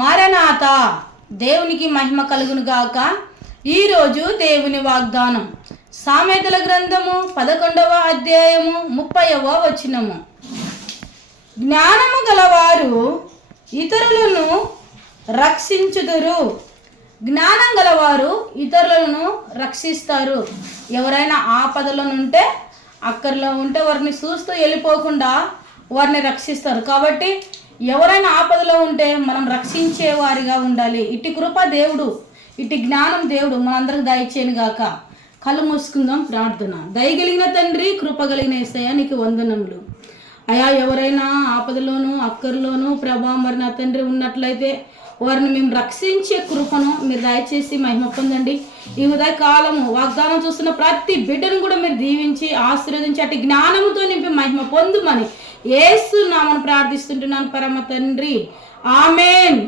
Maranatha. దేవునికి మహిమ కలుగును గాక. ఈరోజు దేవుని వాగ్దానం సామెతల గ్రంథము 11వ అధ్యాయము 30వ వచనము. జ్ఞానము గలవారు ఇతరులను రక్షించుదురు. జ్ఞానం గలవారు ఇతరులను రక్షిస్తారు. ఎవరైనా ఆపదలో ఉంటే, అక్కర్లో ఉంటే వారిని చూస్తూ వెళ్ళిపోకుండా వారిని రక్షిస్తారు. కాబట్టి ఎవరైనా ఆపదలో ఉంటే మనం రక్షించే వారిగా ఉండాలి. ఇటు కృప దేవుడు, ఇటు జ్ఞానం దేవుడు మనందరికి దయచేయను గాక. కళ్ళు మూసుకుందాం, ప్రార్థన. దయగలిగిన తండ్రి, కృప కలిగిన యేసయ్య నీకు వందనములు. అయా, ఎవరైనా ఆపదలోను అక్కర్లోను ప్రభా మరి నా తండ్రి ఉన్నట్లయితే వారిని మేము రక్షించే కృపను మీరు దయచేసి మహిమ పొందండి. ఈ ఉదయ కాలము వాగ్దానం చూస్తున్న ప్రతి బిడ్డను కూడా మీరు దీవించి ఆశీర్వదించి అటు జ్ఞానముతో నింపి మహిమ పొందుమని యేసు నామమున ప్రార్థిస్తుంటున్నాను పరమ తండ్రి. ఆమేన్.